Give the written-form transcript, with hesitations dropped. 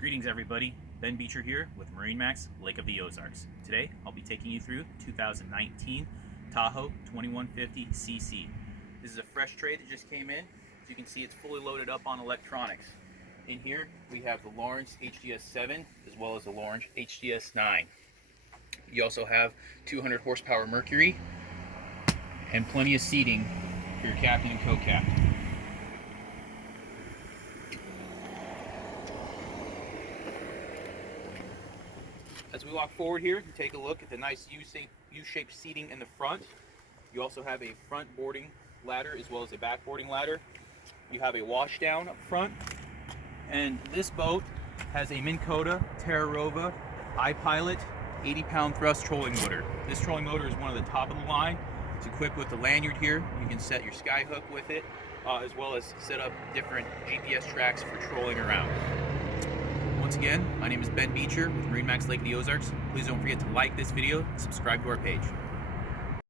Greetings everybody, Ben Beecher here with MarineMax, Lake of the Ozarks. Today I'll be taking you through 2019 Tahoe 2150cc. This is a fresh trade that just came in. As you can see, it's fully loaded up on electronics. In here we have the Lowrance HDS7 as well as the Lowrance HDS9. You also have 200 horsepower Mercury and plenty of seating for your captain and co-captain. As we walk forward here, you take a look at the nice U-shaped seating in the front. You also have a front boarding ladder as well as a back boarding ladder. You have a washdown up front. And this boat has a Minn Kota Terra iPilot 80-pound thrust trolling motor. This trolling motor is one of the top of the line. It's equipped with the lanyard here. You can set your sky hook with it, as well as set up different GPS tracks for trolling around. Once again, my name is Ben Beecher with MarineMax Lake of the Ozarks. Please don't forget to like this video and subscribe to our page.